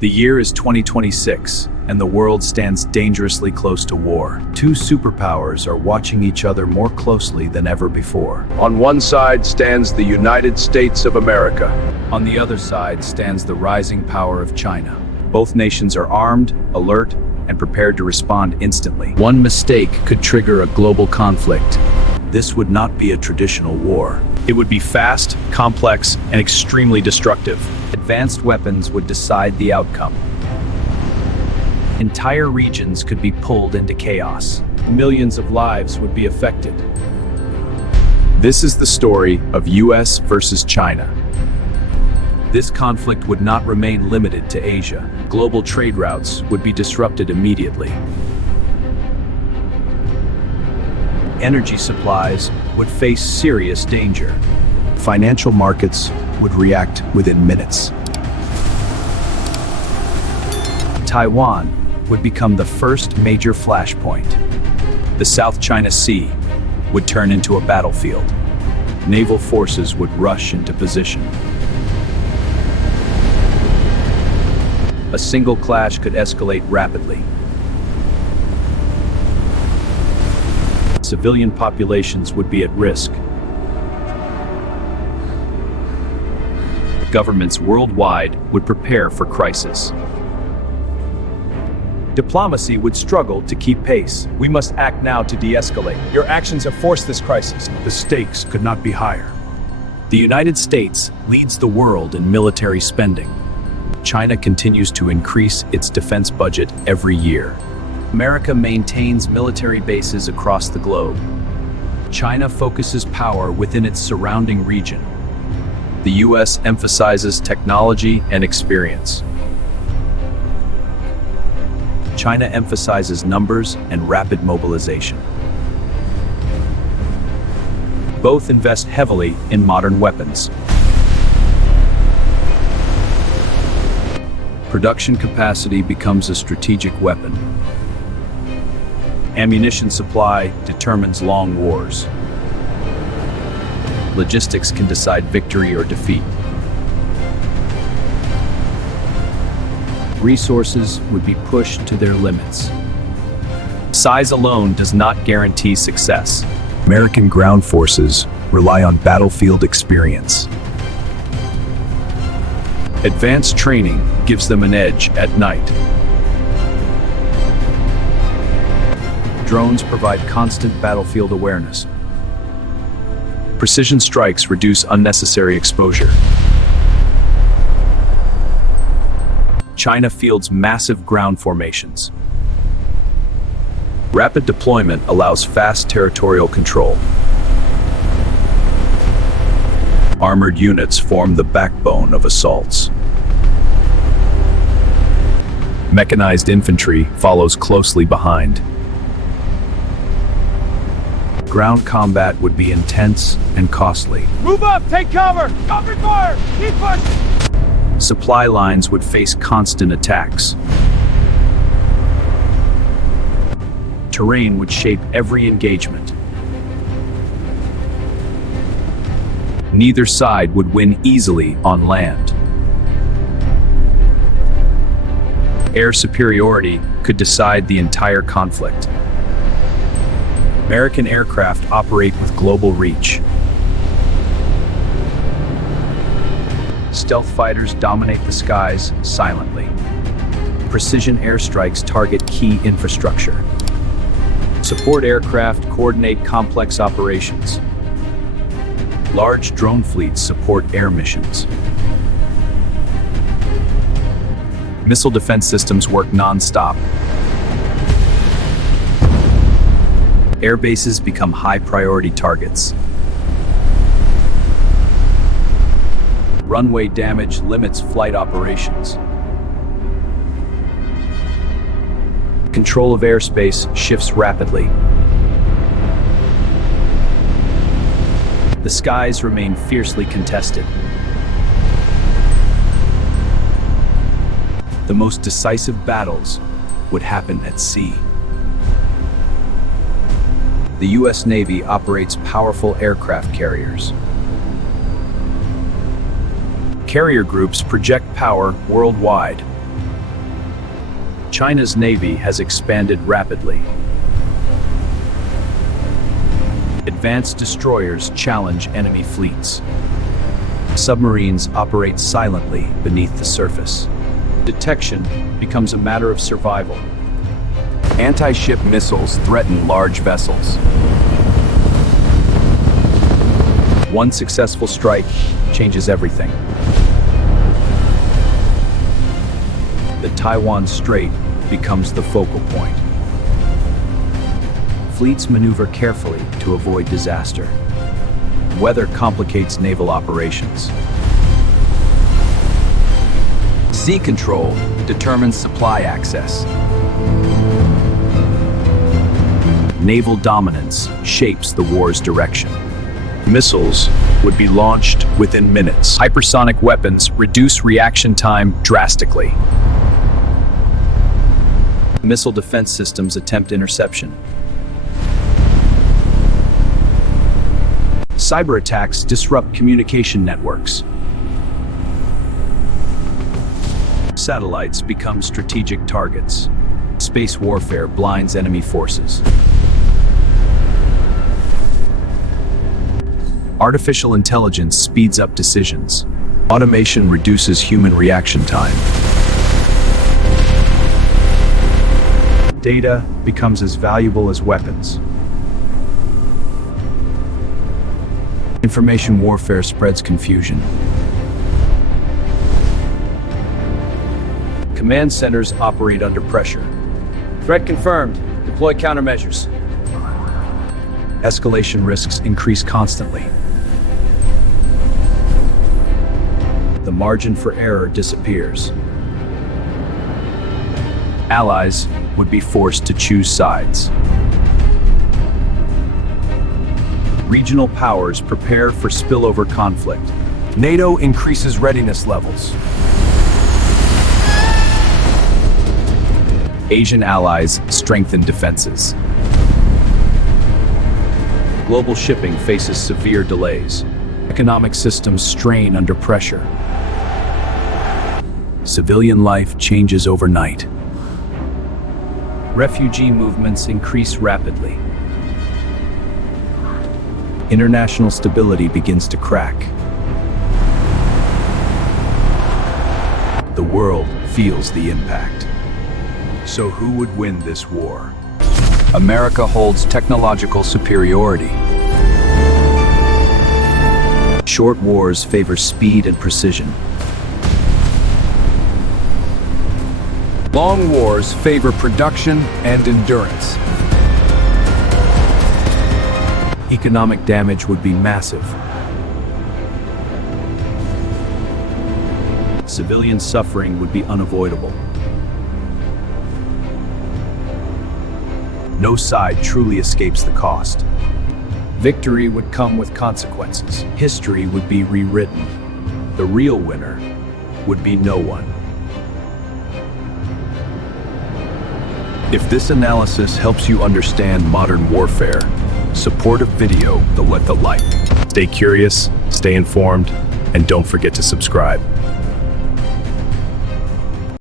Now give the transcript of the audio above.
The year is 2026, and the world stands dangerously close to war. Two superpowers are watching each other more closely than ever before. On one side stands the United States of America. On the other side stands the rising power of China. Both nations are armed, alert, and prepared to respond instantly. One mistake could trigger a global conflict. This would not be a traditional war. It would be fast, complex, and extremely destructive. Advanced weapons would decide the outcome. Entire regions could be pulled into chaos. Millions of lives would be affected. This is the story of US versus China. This conflict would not remain limited to Asia. Global trade routes would be disrupted immediately. Energy supplies would face serious danger. Financial markets would react within minutes. Taiwan would become the first major flashpoint. The South China Sea would turn into a battlefield. Naval forces would rush into position. A single clash could escalate rapidly. Civilian populations would be at risk. Governments worldwide would prepare for crisis. Diplomacy would struggle to keep pace. We must act now to de-escalate. Your actions have forced this crisis. The stakes could not be higher. The United States leads the world in military spending. China continues to increase its defense budget every year. America maintains military bases across the globe. China focuses power within its surrounding region. The US emphasizes technology and experience. China emphasizes numbers and rapid mobilization. Both invest heavily in modern weapons. Production capacity becomes a strategic weapon. Ammunition supply determines long wars. Logistics can decide victory or defeat. Resources would be pushed to their limits. Size alone does not guarantee success. American ground forces rely on battlefield experience. Advanced training gives them an edge at night. Drones provide constant battlefield awareness. Precision strikes reduce unnecessary exposure. China fields massive ground formations. Rapid deployment allows fast territorial control. Armored units form the backbone of assaults. Mechanized infantry follows closely behind. Ground combat would be intense and costly. Move up! Take cover! Cover fire! Keep pushing! Supply lines would face constant attacks. Terrain would shape every engagement. Neither side would win easily on land. Air superiority could decide the entire conflict. American aircraft operate with global reach. Stealth fighters dominate the skies silently. Precision airstrikes target key infrastructure. Support aircraft coordinate complex operations. Large drone fleets support air missions. Missile defense systems work non-stop. Air bases become high-priority targets. Runway damage limits flight operations. Control of airspace shifts rapidly. The skies remain fiercely contested. The most decisive battles would happen at sea. The US Navy operates powerful aircraft carriers. Carrier groups project power worldwide. China's navy has expanded rapidly. Advanced destroyers challenge enemy fleets. Submarines operate silently beneath the surface. Detection becomes a matter of survival. Anti-ship missiles threaten large vessels. One successful strike changes everything. The Taiwan Strait becomes the focal point. Fleets maneuver carefully to avoid disaster. Weather complicates naval operations. Sea control determines supply access. Naval dominance shapes the war's direction. Missiles would be launched within minutes. Hypersonic weapons reduce reaction time drastically. Missile defense systems attempt interception. Cyber attacks disrupt communication networks. Satellites become strategic targets. Space warfare blinds enemy forces. Artificial intelligence speeds up decisions. Automation reduces human reaction time. Data becomes as valuable as weapons. Information warfare spreads confusion. Command centers operate under pressure. Threat confirmed. Deploy countermeasures. Escalation risks increase constantly. The margin for error disappears. Allies would be forced to choose sides. Regional powers prepare for spillover conflict. NATO increases readiness levels. Asian allies strengthen defenses. Global shipping faces severe delays. Economic systems strain under pressure. Civilian life changes overnight. Refugee movements increase rapidly. International stability begins to crack. The world feels the impact. So who would win this war? America holds technological superiority. Short wars favor speed and precision. Long wars favor production and endurance. Economic damage would be massive. Civilian suffering would be unavoidable. No side truly escapes the cost. Victory would come with consequences. History would be rewritten. The real winner would be no one. If this analysis helps you understand modern warfare, support a video with a like. Stay curious, stay informed, and don't forget to subscribe.